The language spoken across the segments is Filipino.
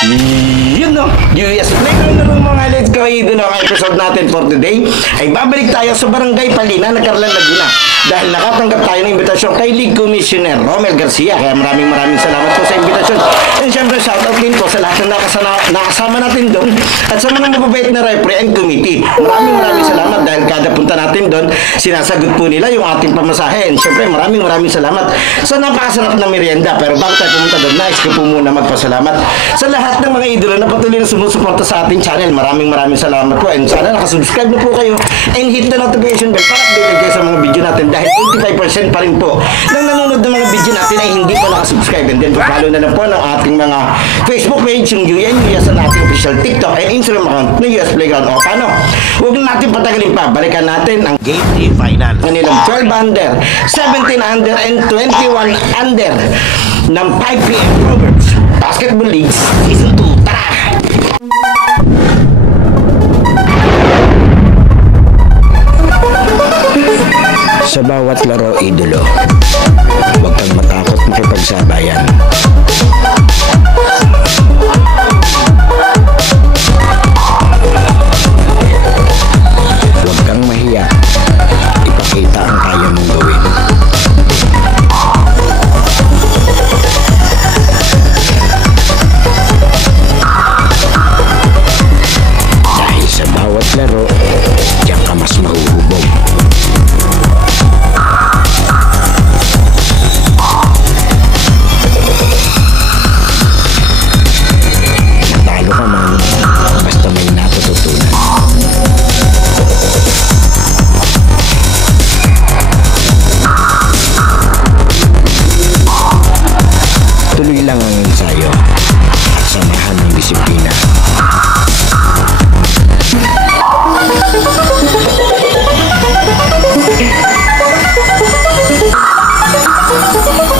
Yun no, US Playground na ng mga let's go idol ang episode natin for today ay babalik tayo sa Barangay Palina, Nagcarlan, Laguna dahil nakatanggap tayo ng imbitasyon kay League Commissioner Romel Garcia. Kaya maraming salamat po sa imbitasyon. And syempre shoutout din po sa lahat na nakasama natin doon at sa mga mababait na referee and committee. Maraming salamat dahil kada punta natin doon sinasagot po nila yung ating pamasahe. And syempre maraming salamat sa napakasarap na merienda. Pero bago tayo pumunta doon, nais ko po muna magpasalamat sa lahat ng mga idolo na patuloy na sumusuporta sa ating channel. Maraming salamat po and sana nakasubscribe na po kayo and hit the notification bell para updated kayo sa mga video natin dahil 85% pa rin po ng nanonood ng mga video natin ay hindi pa nakasubscribe. And then follow na lang po ng ating mga Facebook page, yung UNUS at ating official TikTok and Instagram account ng US Playground. O paano? Huwag natin patagalin pa, balikan natin ang Game 3 Final. Kanilang 12 under, 17 under and 21 under ng 5 PM Proverbs Basketball League Season 2. Tara! Sa bawat laro, idolo, huwag kang matakot makipagsabayan. Huwag kang mahiya. Ipakita ang kaya mong gawin. Dahil sa bawat laro, diyan ka mas mahuhubog. Natalo ka man, basta may natututunan. Tuloy lang ang ensayo at samahan ng disiplina.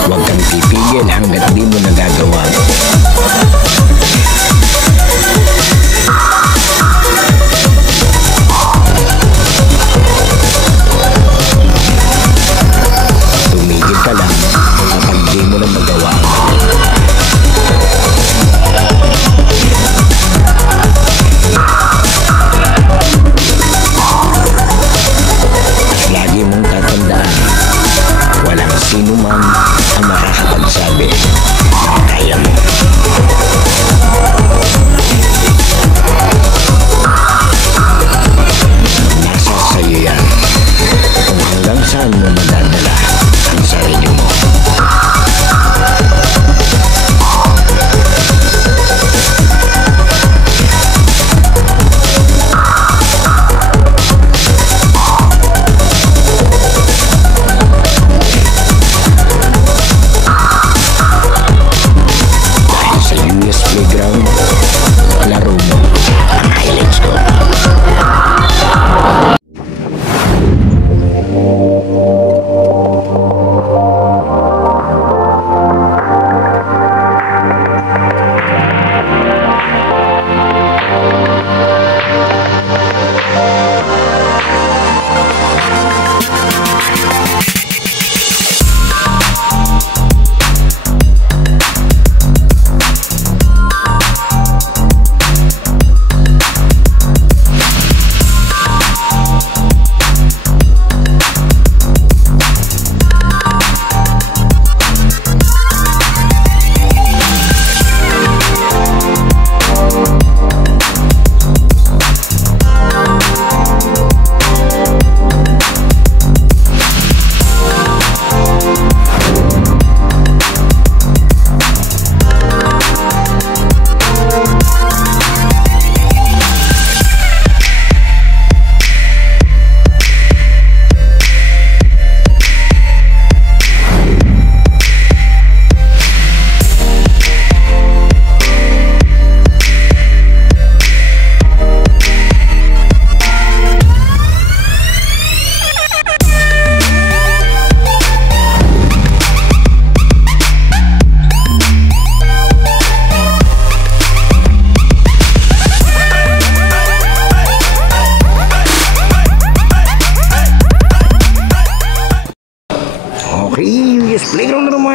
Huwag kang pipigil hanggat di mo nagagawa. Tumigil ka lang kapag di mo na magawa.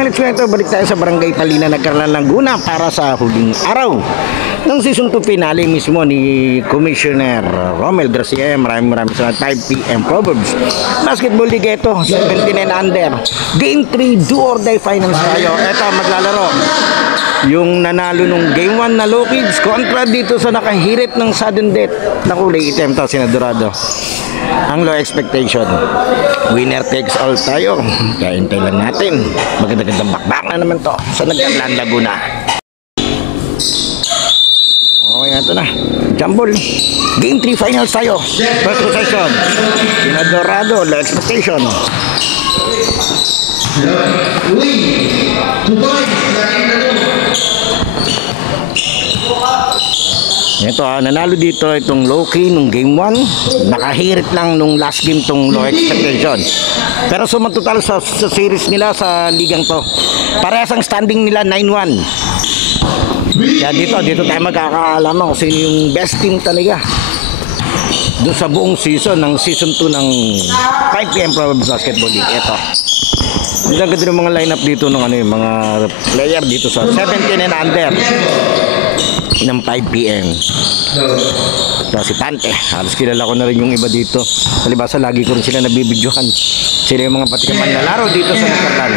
highlights ko ito, balik tayo sa Barangay Palina, Nagkarlan, Laguna para sa huling araw ng season 2 finale mismo ni Commissioner Romel Garcia. Maraming salamat. 5 PM Proverbs Basketball League ito, 17 and under. Game 3, do or die finals tayo. Ito, maglalaro yung nanalo nung Game 1 na Low Kids kontra dito sa nakahirit ng sudden death na kulay item to, Sinadorado. Ang low expectation. Winner takes all tayo. Kaya hintay lang natin. Magandang bakbak na naman to sa Nagkarlan, Laguna. Okay, ito na. Jumble. Game 3 finals tayo. First possession. Sinadorado, low expectation. Ito, nanalo dito itong Loki nung Game 1. Nakahirit lang nung last game tong low expectation. Pero sumang total sa series nila sa ligang to, parehas ang standing nila 9-1. Kaya dito tayo magkakaalaman kung sino yung best team talaga doon sa buong season ng season 2 ng 5 PM Proverbs Basketball League. Ito, ang ganda ng mga lineup dito ng yung mga player dito sa 17 and under ng 5 PM. So, si Pante, halos kilala ko na rin yung iba dito. Palibasa, lagi ko rin sila nabibidyohan. Sila yung mga patikaman na laro dito sa Nagkarlan.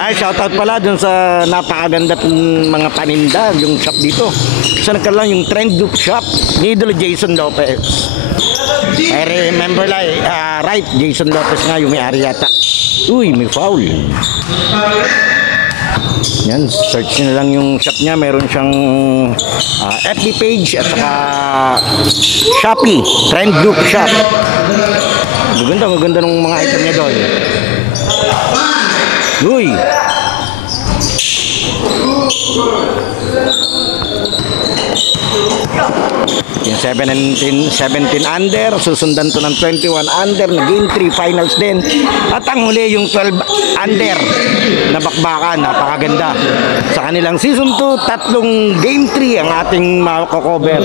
Ay, shoutout pala dun sa napakaganda mga paninda, yung shop dito sa Nagkarlan, yung Trend Group Shop ni Idol Jason Lopez. I remember right, Jason Lopez nga yung may-ari yata. Uy, may foul. Yan, search nyo na lang yung shop niya. Meron siyang FB page at saka Shopee, Trend Group Shop. Maganda ng mga item niya doon. Uy! Yung 17 under, susundan to ng 21 under na Game 3 finals din. At ang huli yung 12 under na bakbakan, napakaganda. Sa kanilang season 2, tatlong Game 3 ang ating mako-cover.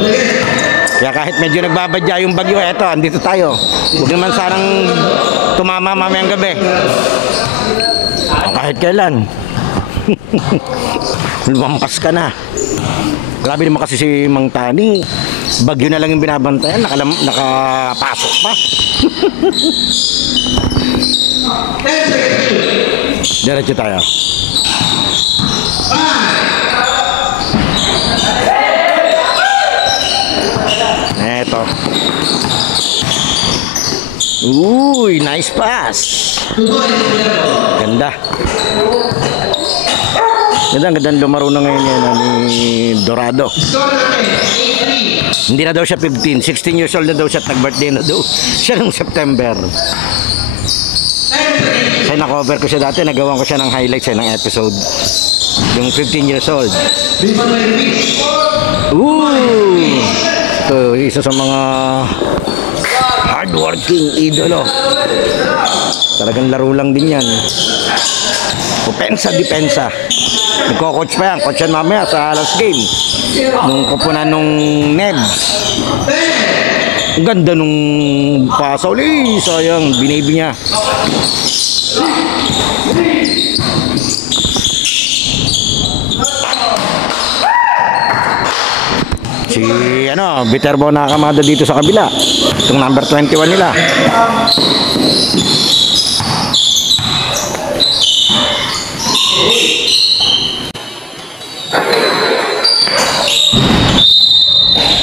Kaya kahit medyo nagbabadya yung bagyo, eto, andito tayo. Huwag naman sanang tumama mamayang gabi. Kahit kailan. Lumampas ka na. Grabe naman kasi si Mang Tani. Bagyo na lang yung binabantayan, nakapasok pa. Diretso tayo. Eto. Uy, nice pass. Ganda. Ganda lumaro na ngayon ni Dorado. Hindi na daw siya 15, 16 years old na daw siya, nag-birthday na daw siya noong September. Kaya na-cover ko siya dati, nagawa ko siya ng highlights ng episode. Yung 15 years old. Ito, isa sa mga hardworking idolo. Talagang laro lang din yan. Opensa, depensa. Nagko-coach pa yan. Coach yan mamaya sa last game. Nung kupunan nung Nebs. Ang ganda nung pasaw. Sayang, binibi niya. Si Viterbo nakakamada dito sa kabila. Itong number 21 nila.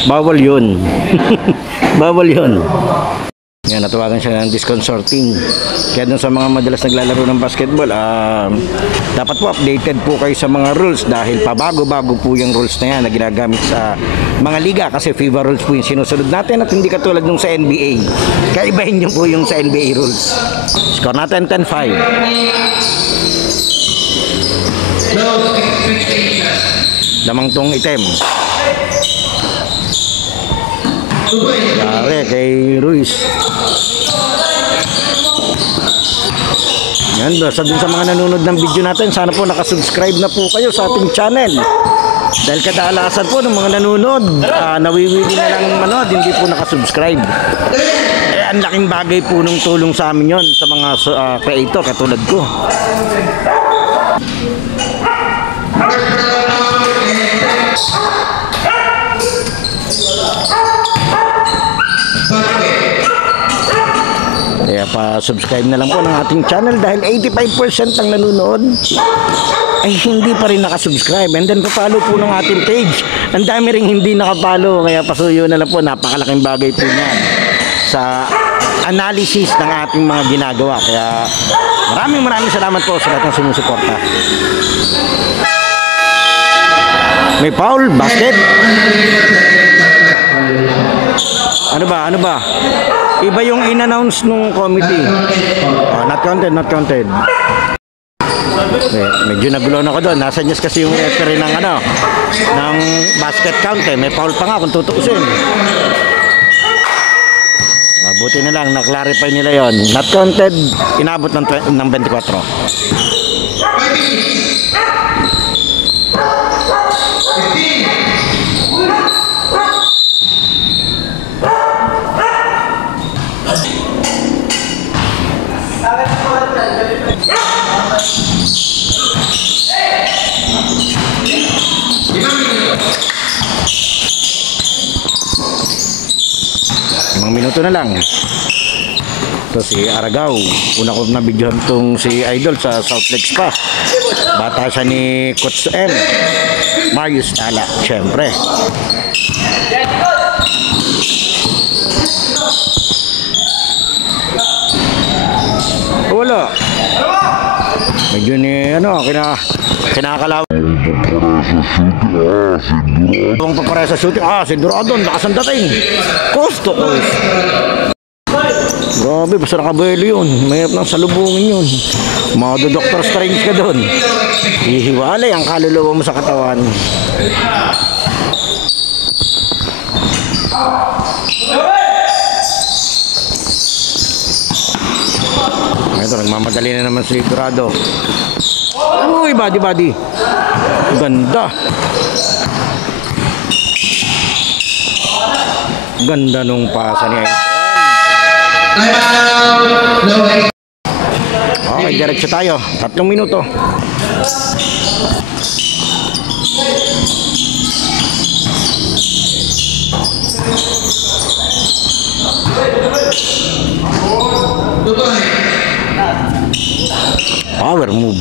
Bawal yun. Bawal yun. Yan, natawagan siya ng disconcerting. Kaya dun sa mga madalas naglalaro ng basketball, dapat po updated po kayo sa mga rules dahil pabago-bago po yung rules na yan na ginagamit sa mga liga kasi FIBA rules po yung sinusunod natin at hindi katulad nung sa NBA. Kaya ibahin nyo po yung sa NBA rules. Score natin 10-5. Lamang tong item. Yari kay Ruiz. Yan, basta dun sa mga nanonood ng video natin, sana po nakasubscribe na po kayo sa ating channel. Dahil kadalasan po ng mga nanonood, nawiwili na lang manood, hindi po nakasubscribe. ang laking bagay po nung tulong sa amin yon sa mga creator katulad ko. Kaya pa-subscribe na lang po ng ating channel dahil 85% ang nanonood ay hindi pa rin nakasubscribe, and then pa-follow po ng ating page. Ang dami rin hindi nakapollow, kaya pasuyo na lang po. Napakalaking bagay po niyan sa analysis ng ating mga ginagawa. Kaya maraming salamat po sa lahat ng sumusuporta. May foul, basket. Ano ba? Iba yung in-announce nung committee. Not counted. Medyo nagulo na ako doon. Nasa news kasi yung referee ng ng basket count eh. May foul pa nga kung tutuusin. Mabuti na lang, na-clarify nila yon. Not counted, inabot ng 24. Minuto na lang. Ito si Aragao. Una ko na bigyan tong si Idol sa South Lake Spa. Bata siya ni Coach M. Marius Tala, syempre. Wala. Medyo ni kinakalaw. Ang papare sa shooting, sigurado, lakas ang dating. Coast to coast. Grabe, basta nakabelo yun. Mayroon ng salubungin yun. Mga Dr. Strange ka doon. Hihiwalay ang kaluluwa mo sa katawan. Ito, nagmamadali na naman si Dorado. Uy, body. Ganda. Ganda nung pasa niya. Okay, diretso tayo. 3 minuto. Power move.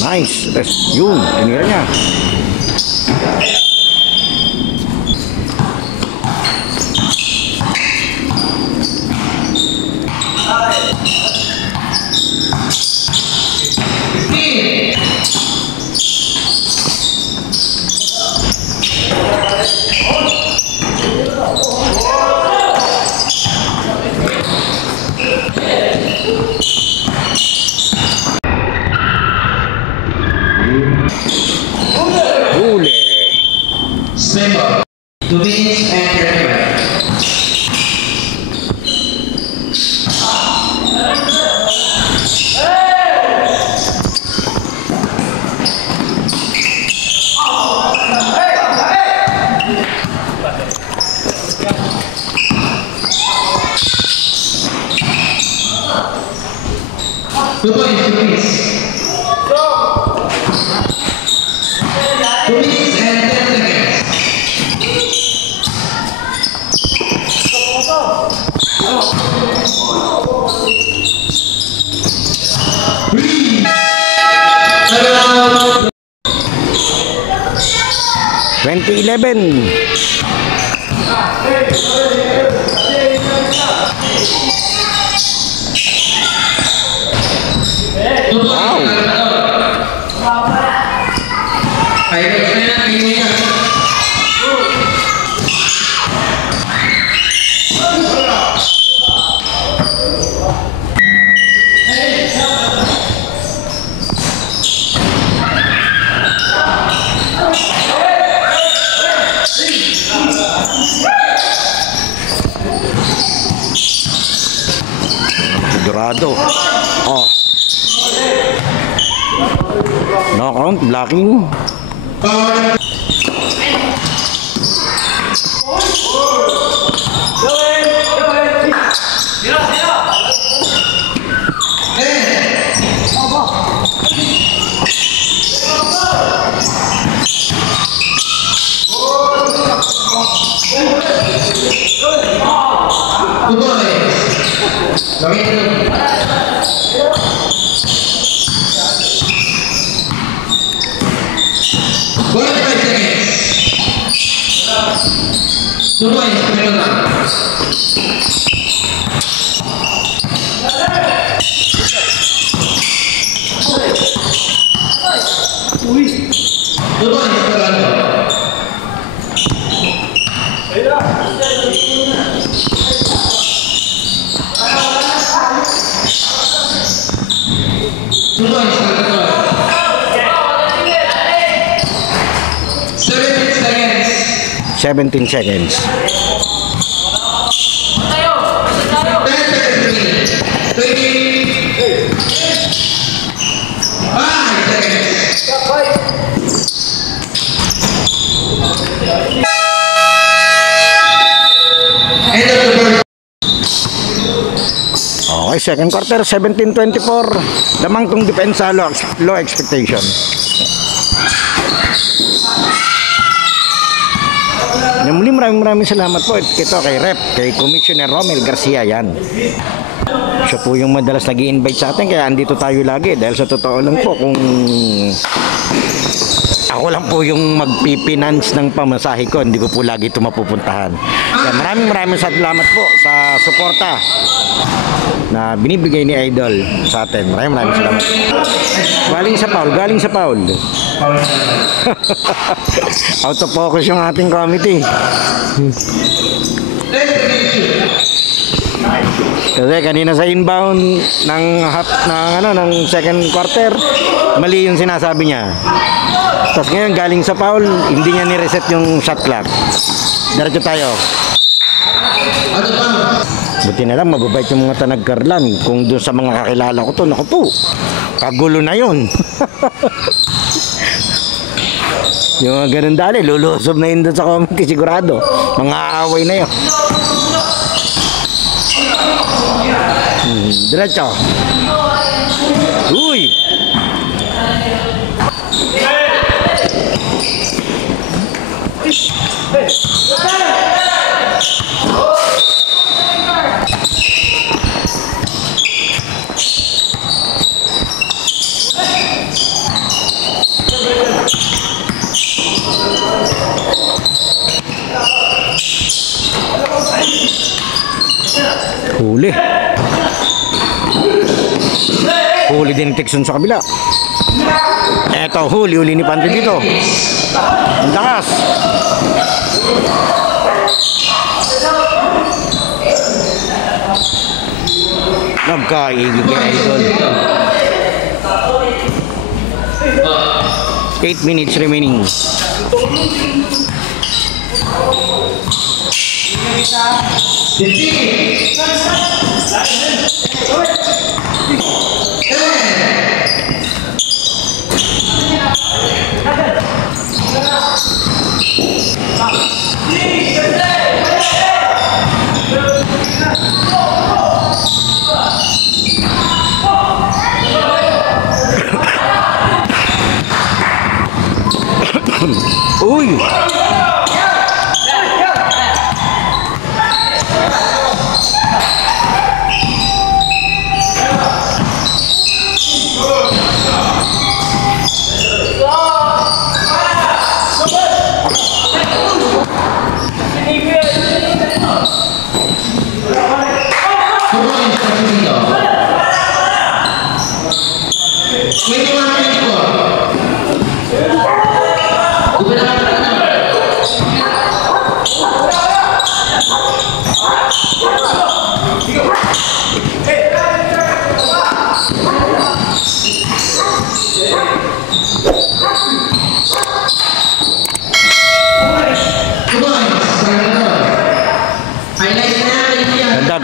Nice. Yun, tinira niya. Symbol. 2 minutes and 35. Two points, 2 minutes. 2 minutes and 10 seconds. Three. 2011. Wow. sigurado. Oh. No count, blocking. Power. Two boys. Gawin ito. 45 seconds. Two boys, ito na. Two boys, ito na. Two boys, ito na. 17 seconds. 10 End of the first. Okay, second quarter, 17-24. Lamang tong depensa, low expectation. Muli maraming salamat po ito kay Rep, kay Commissioner Romel Garcia yan. Siya po yung madalas nag-i-invite sa atin kaya andito tayo lagi dahil sa totoo lang po kung ako lang po yung magpipinance ng pamasahe ko, hindi ko po lagi ito mapupuntahan. Kaya maraming salamat po sa suporta na binibigay ni Idol sa atin. Maraming salamat. Galing sa Paul. Out of focus yung ating committee. Kasi kanina sa inbound ng second quarter, mali yung sinasabi niya. Tapos ngayon galing sa foul, hindi niya ni-reset yung shot clock. Diretso tayo. Buti na lang mababait yung mga tanag-Carlan. Kung doon sa mga kakilala ko to, naku po, kagulo na yun. Yung mga ganun dali, lulusob na yun doon sa committee, sigurado. Mga aaway na yun. Diretso. Uy! Huli din Texon sa kabila. Eto, huli ni Pante dito. Ang lakas. Nagkaigig kay Idol. 8 minutes remaining. Uy!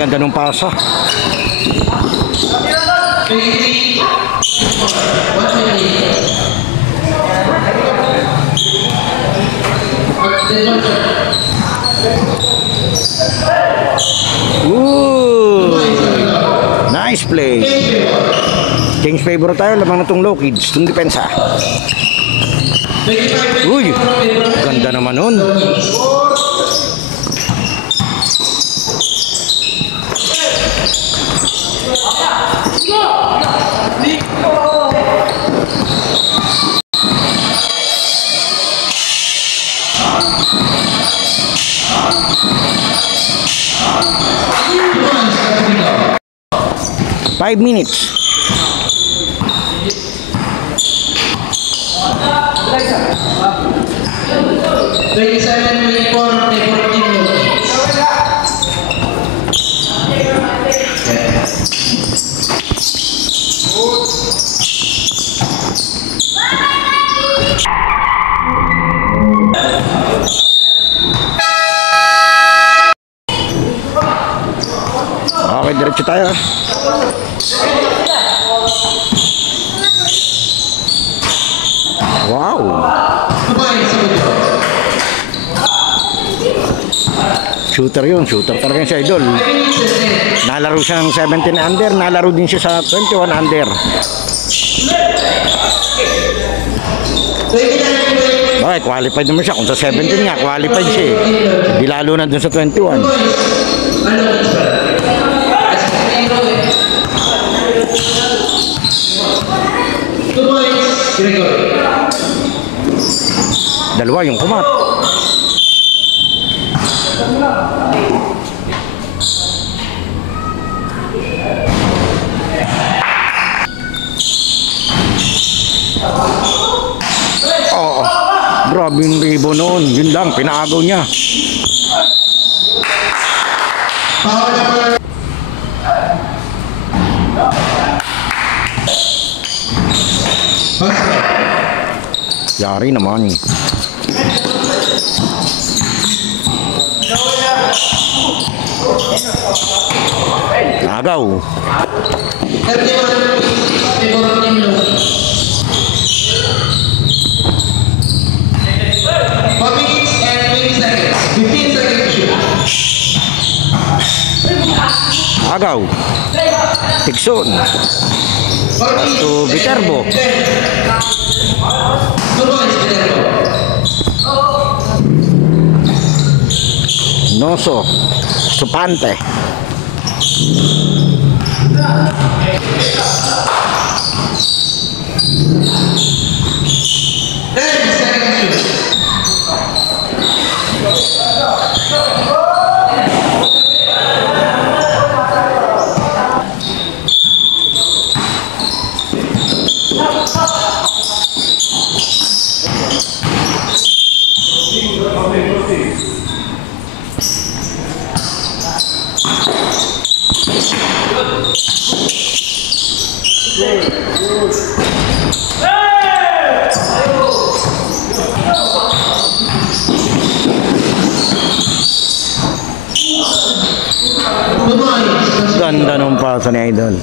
ganda ng pasa. 23. 120. Ooh! Nice play. Kings favor tayo, lamang na itong low kids. Itong depensa. Uy! Ganda naman nun. Five minutes. Okay, diretso tayo. Wow. Shooter yun, shooter talaga yun si Idol. Nalaro siya ng 17 under, nalaro din siya sa 21 under. Okay, qualified naman siya. Kung sa 17 nga, qualified siya eh. Di lalo na dun sa 21. Dalawa yung kumat. Oo. Grabe yung ribo noon. Yun lang, pinaagaw niya. Yari naman eh. Agaw. Agaw. Tikson. To Viterbo. Noso. Supante. Ganda nung pasa ni Idol.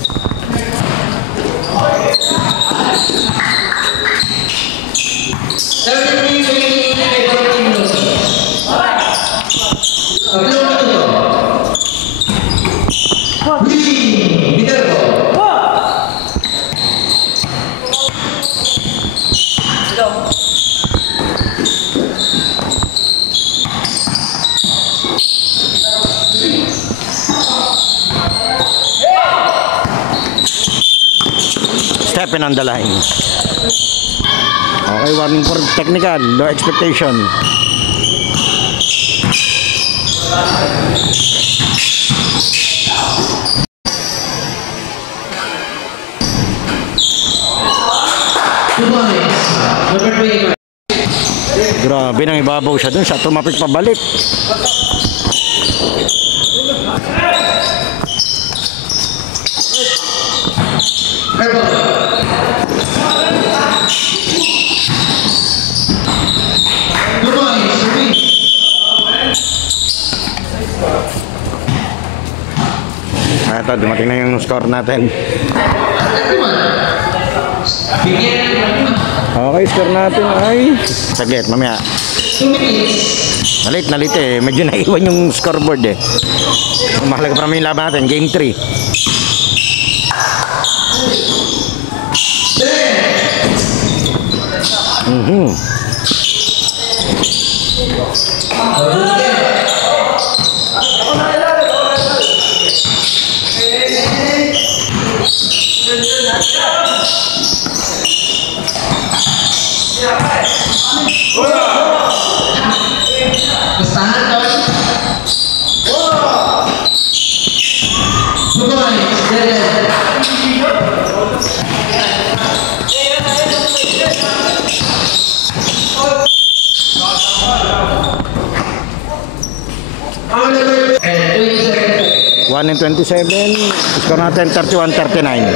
Stepping on the line. Okay, warning for technical, low expectation. Grabe nang ibabaw siya dun, siya tumapit pabalik. Ito, dumating na yung score natin. Okay, score natin ay... Saglit, mamaya. 2 minutes. Nalit eh. Medyo naiwan yung scoreboard eh. Mahalaga pa naman yung laban natin. Game 3. Bastahan ko. 2 points. And 27. 1 and 27. Score natin 31-39.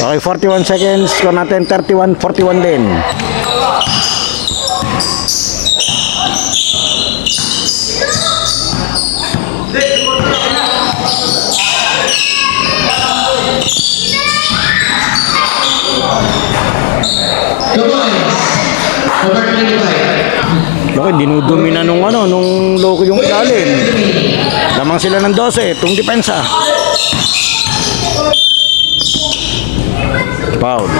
Okay, 41 seconds. Score natin 31-41 din. Okay, dinudumina nung loko yung ilalim. Lamang sila ng 12, itong depensa. Foul.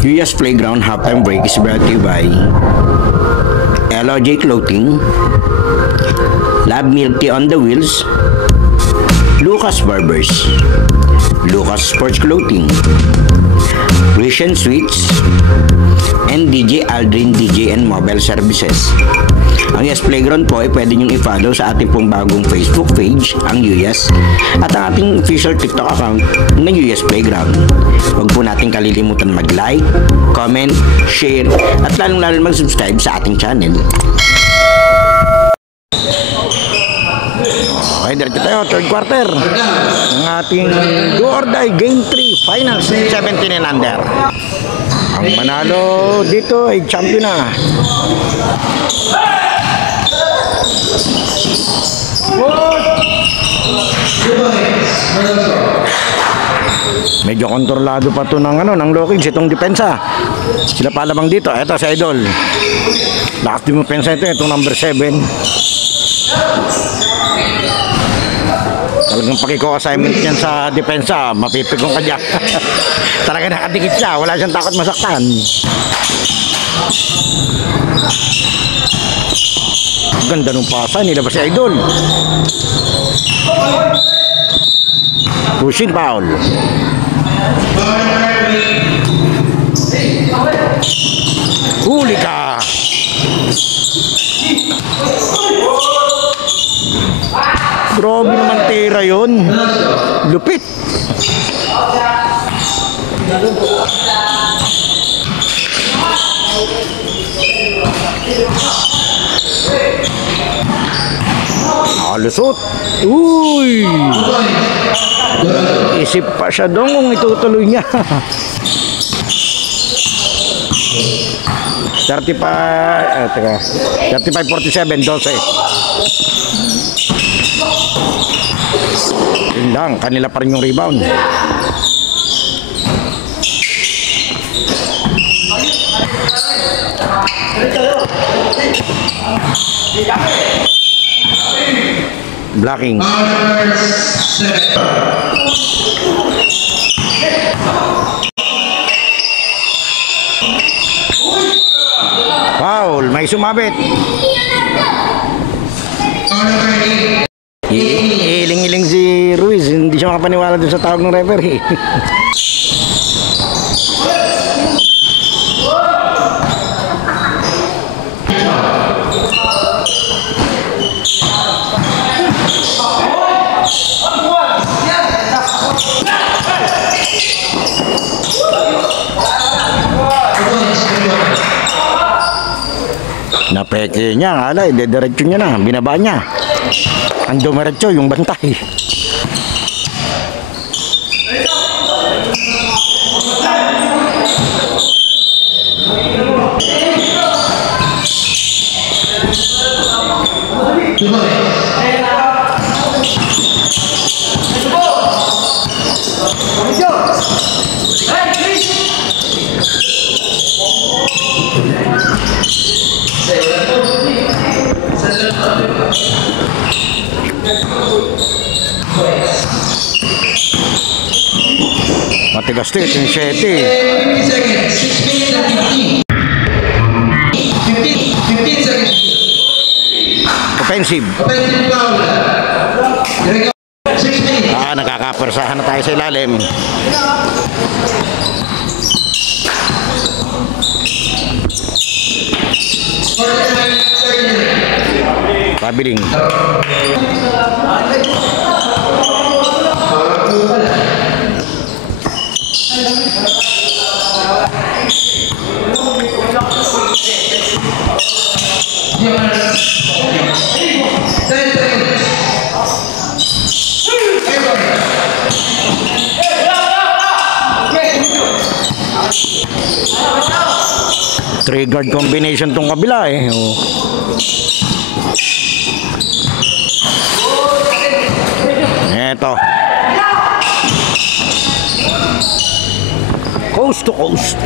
US Playground halftime break is brought to you by LOJ Clothing, Lab Milk Tea on the Wheels, Lucas Barbers, Lucas Sports Clothing, Christian Sweets, and DJ Aldrin DJ and Mobile Services. Ang US Playground po ay pwede nyo i-follow sa ating pong bagong Facebook page, ang US, at ang ating official TikTok account ng US Playground. Huwag po natin kalilimutan mag-like, comment, share, at lalong-lalo mag-subscribe sa ating channel. Okay, diretso tayo, third quarter ng ating do or die Game 3 Finals 17 and under. Ang manalo dito ay champion na. Medyo kontrolado pa to ng Lokings itong depensa. Sila pa lamang dito. Eto si Idol. Lakas din mo pensa ito, itong number 7. Talagang pakiko-assignment niyan sa depensa, mapipigong ka dyan. Talaga nakadikit siya, wala siyang takot masaktan. Ganda nung pasa, nilabas si Idol. Pushing foul. Huli ka. Grabe naman tira yun. Lupit. Alusot. Uy. Isip pa siya dong kung itutuloy niya. 35-47, 12. Yun lang, kanila pa rin yung rebound. Blocking. Number 7. Foul, may sumabit. Number 8. Iling-iling si Ruiz, hindi siya makapaniwala dun sa tawag ng referee. Napeke niya, ala, idediretso niya na, binaba niya. Ang dumiretso, yung bantay. Matigas to, yung 7. 15 seconds. 6 minutes and 15 seconds. Offensive. Offensive foul. Here we go. 6 minutes. Nakakapersahan na tayo sa ilalim. Pabiling. Three guard combination tong kabila eh. Oh. Eto. Coast to coast.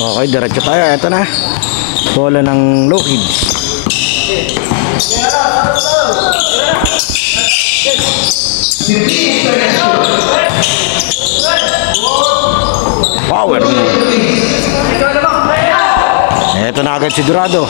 Okay, diretso tayo. Ito na. Bola ng Lokids. Power. Ito na agad si Dorado.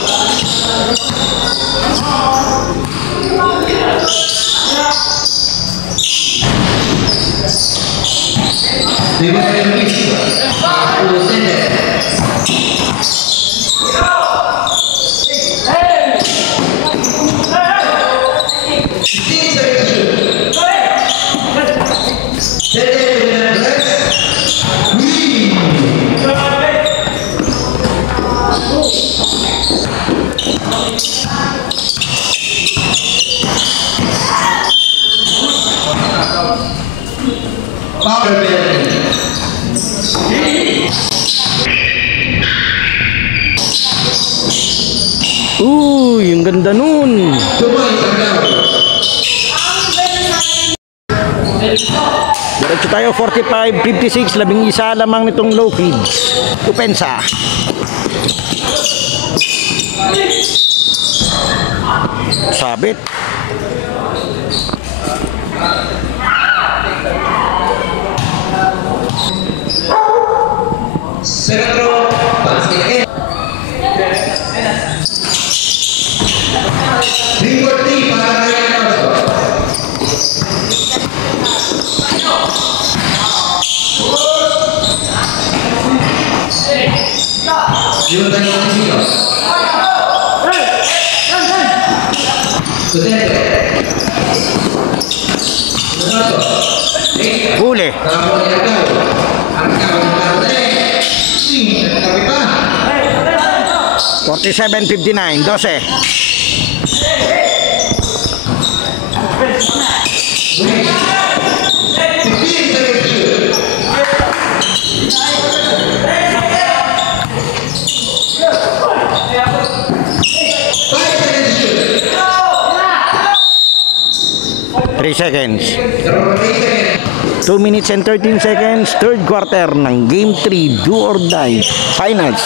Yung ganda nun. Diretso tayo, 45-56, 11 lamang nitong Lokids. Upensa. Sabit. Centro, basket. Liberty para Yun tayo ng sino. Huli. 47-59, 12. 3 seconds. 2 minutes and 13 seconds, third quarter ng Game 3, do or die, finals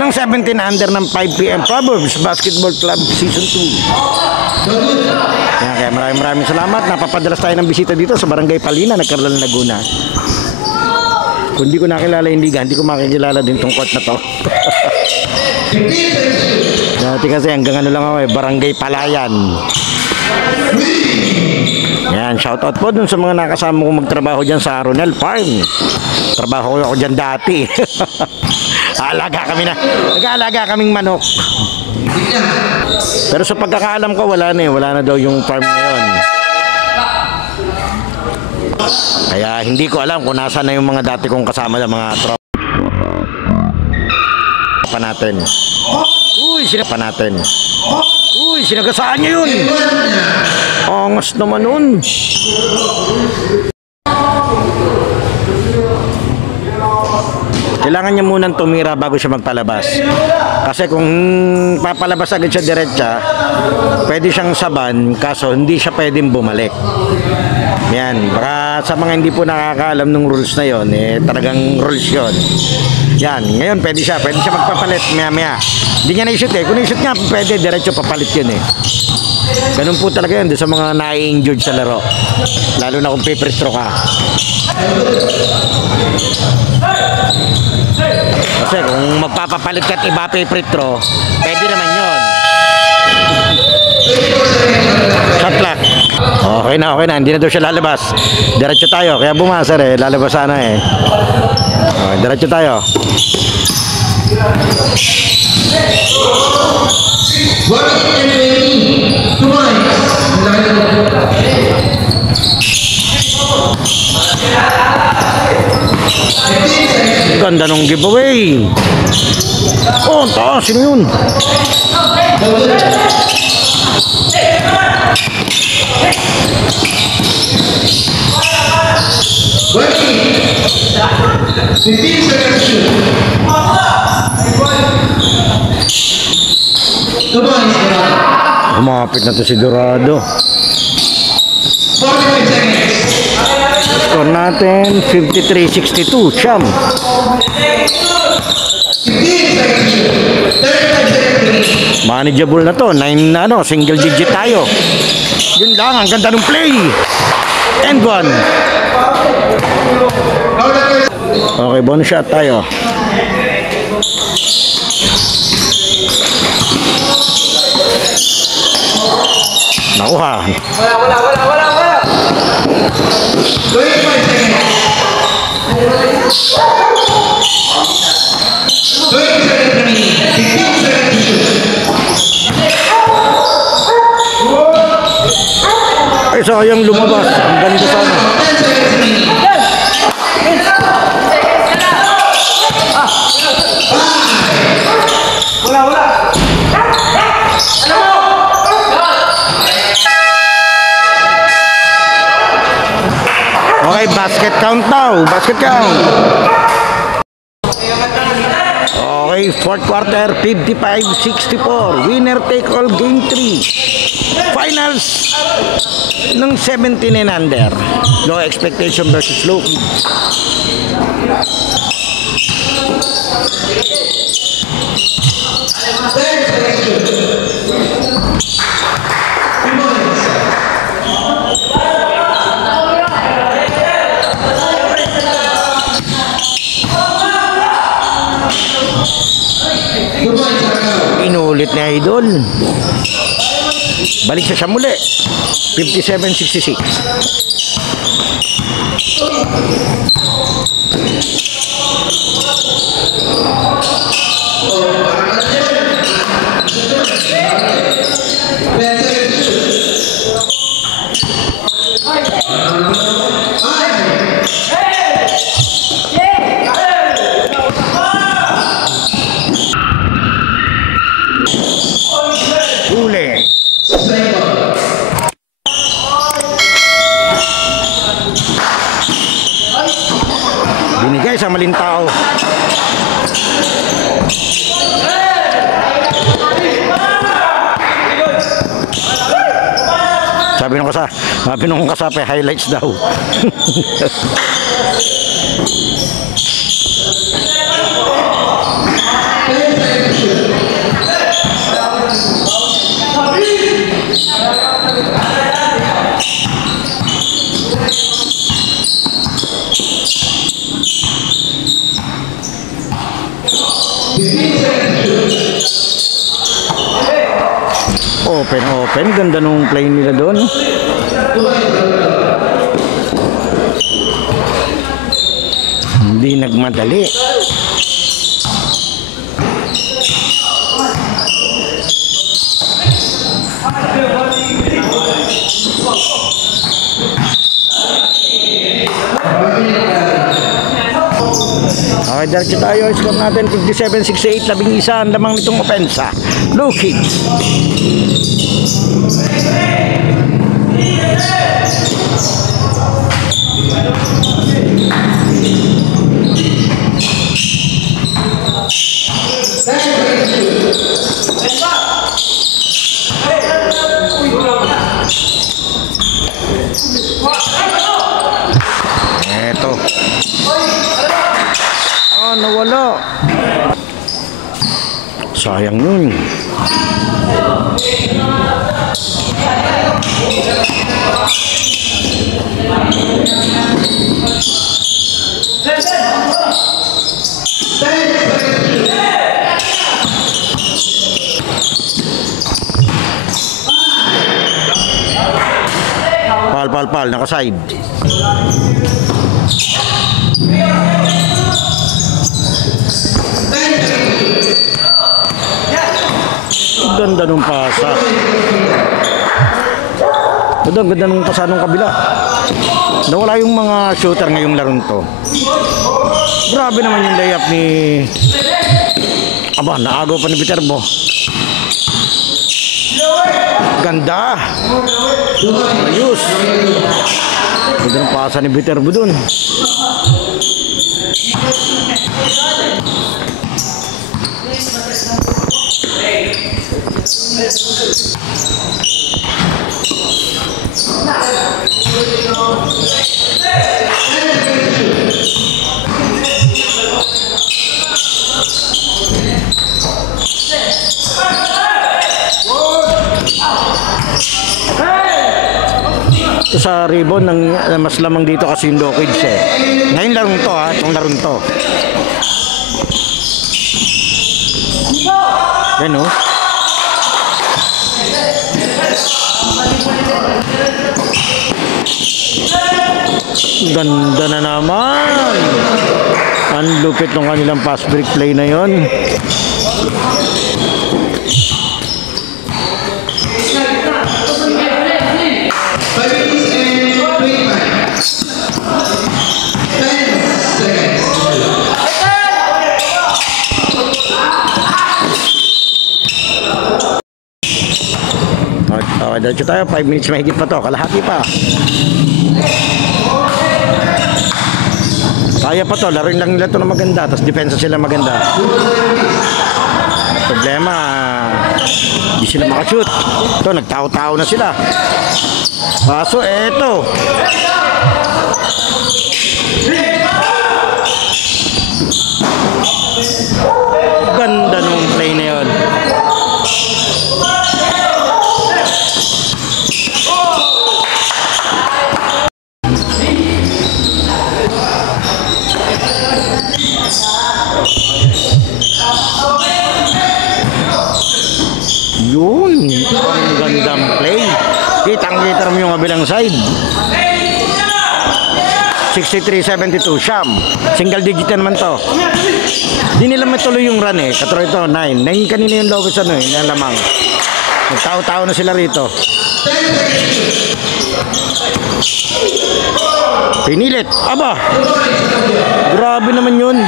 ng 17 under ng 5 PM Proverbs Basketball Club Season 2. Yan, kaya maraming salamat. Napapadalas tayo ng bisita dito sa Barangay Palina, Nagcarlan, Laguna. Kung di ko nakilala yung liga, hindi ko makikilala din tong court na to. Dati kasi hanggang ano lang ako Barangay Palayan. Yan, shoutout po dun sa mga nakasama ko magtrabaho dyan sa Ronel Farm. Trabaho ko ako dyan dati. Nag-aalaga kaming manok. Pero sa pagkakaalam ko, wala na daw yung farm ngayon. Kaya hindi ko alam kung nasa na yung mga dati kong kasama ng mga tropa natin. Uy, sinagasaan niya yun. Angas naman nun. Kailangan niya munang tumira bago siya magpalabas. Kasi kung papalabas agad siya diretsa, pwede siyang saban, kaso hindi siya pwedeng bumalik. Yan, baka sa mga hindi po nakakaalam ng rules na yon, talagang rules yon. Yan, ngayon pwede siya magpapalit maya. Hindi niya na-shoot Kung na-shoot niya, pwede diretso papalit yun Ganun po talaga yun sa mga na-injured sa laro. Lalo na kung paper stroke ka. Kasi kung magpapapalit ka at iba paper throw, pwede naman yun. Shot clock. Okay na. Hindi na daw siya lalabas. Diretso tayo. Kaya bumasar lalabas sana Okay, diretso tayo. Ganda nung giveaway. Oh, taas. Sino yun? Umapit na to si Dorado. Score natin 53-62. Siyam. Manageable na to. 9 single digit tayo. Yun lang, ang ganda ng play. And one. Okay, bonus shot tayo. Nakuha. Wala. 25 seconds. 20 seconds remaining. 15 seconds to shoot. Ay, sayang lumabas. Ang ganda sana. 10 seconds remaining. Wala. Okay, basket count now. Basket count. Okay, fourth quarter, 55-64. Winner take all game 3. Finals ng 17 and under. Low expectation versus low. Inulit na Idol. Balik siya muli. 57-66. Uli. Binigay sa maling tao. Sabi nung kasapi, highlights daw. Open. Ganda nung play nila doon. Hindi nagmadali. Okay, diretso tayo. Score natin 57-68, 11 ang lamang nitong opensa. Low kick. Eto. Nawala. Sayang yun. Pal, naka-side. Ganda nung pasa. Ganda nung pasa nung kabila. Nawala yung mga shooter ngayong larong to. Grabe naman yung layup ni... Aba, naagaw pa ni Viterbo. Ganda. Ayos. Ganda nung pasa ni Viterbo dun. Ito sa ribbon ng mas lamang dito kasi yung Lockheeds eh. Ngayon larong to ha, itong larong to. Yan o. Ganda na naman. Ang lupit ng kanilang pass break play na yon. Okay, diretso tayo. 5 minutes mahigit pa to. Kalahati pa. Kaya pa to. Laruin lang nila to na maganda. Tapos depensa sila maganda. Problema, hindi sila makashoot. Ito, nagtao-tao na sila. Kaso, eto. Ganda nung play na yun. Yun, ang gandang play. Kitang-kita mo yung kabilang side. 63-72, Sham. Single digit naman to. Di nila matuloy yung run eh. Katro ito, 9. 9 kanina yung lowest ano eh, na lamang. Nagtao-tao na sila rito. Pinilit. Aba! Grabe naman yun.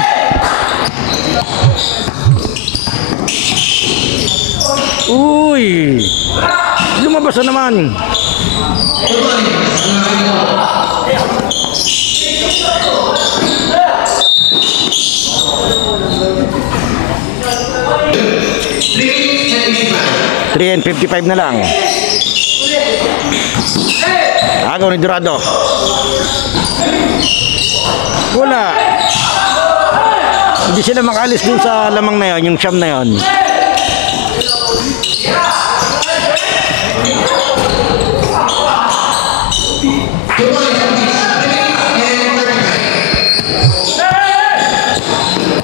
Uy! Lumabas na naman. $3.55 na lang. Agaw ni Dorado. Wala. Hindi sila makalis dun sa lamang na yon, yung siyam na yon.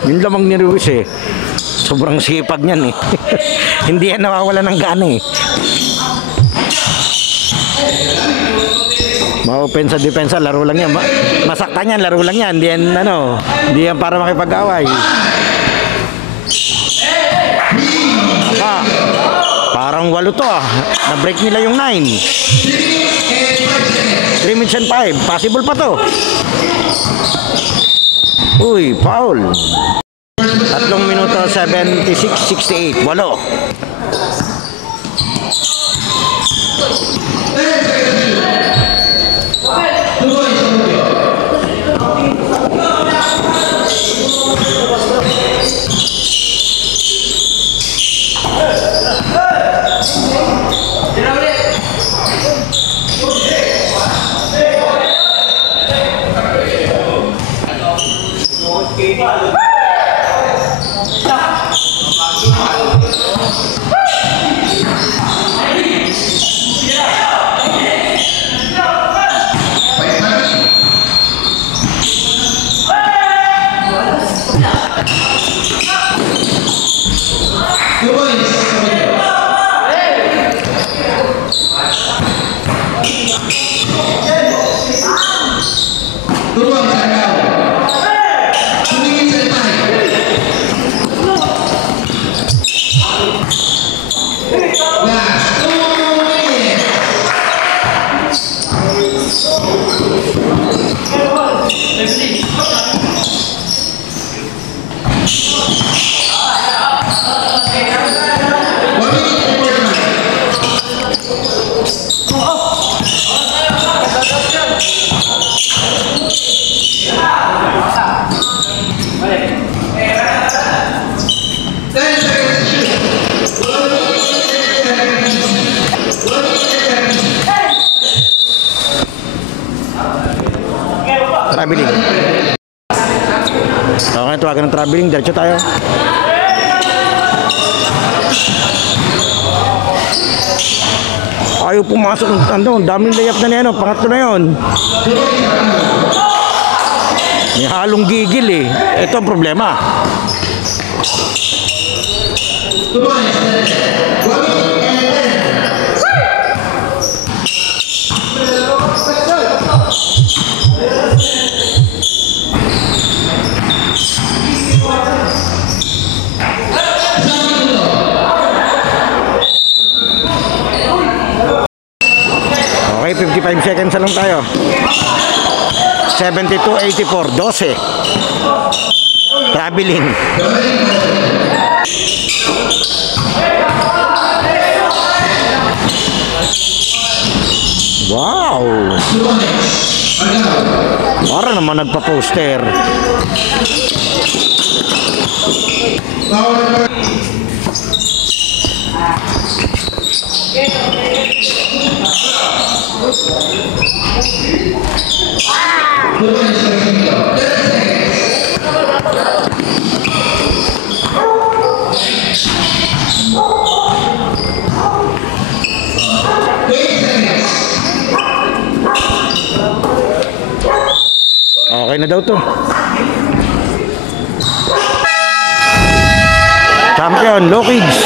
Yung lamang ni Ruiz eh. Sobrang sipag niyan eh. Hindi yan nawawala ng gana eh. Ma-open sa depensa, laro lang yan. Masaktan yan, laro lang yan. Hindi yan, ano, hindi yan para makipag-away. Ah, parang 8 to ah. Na-break nila yung 9. 3 minutes and 5. Possible pa to. Uy, foul. 3 minuto 76-68. 8. Traveling. Okay, tuwagan ng traveling. Diretso tayo. Ayaw pumasok. Ano, daming layap na niya. Pangatlo na yun. May halong gigil eh. Ito ang problema. Okay, 55 seconds na lang tayo. 72-84, 12. Traveling. Wow! Para naman nagpa-poster. Okay na daw to. Champion, Low Kids.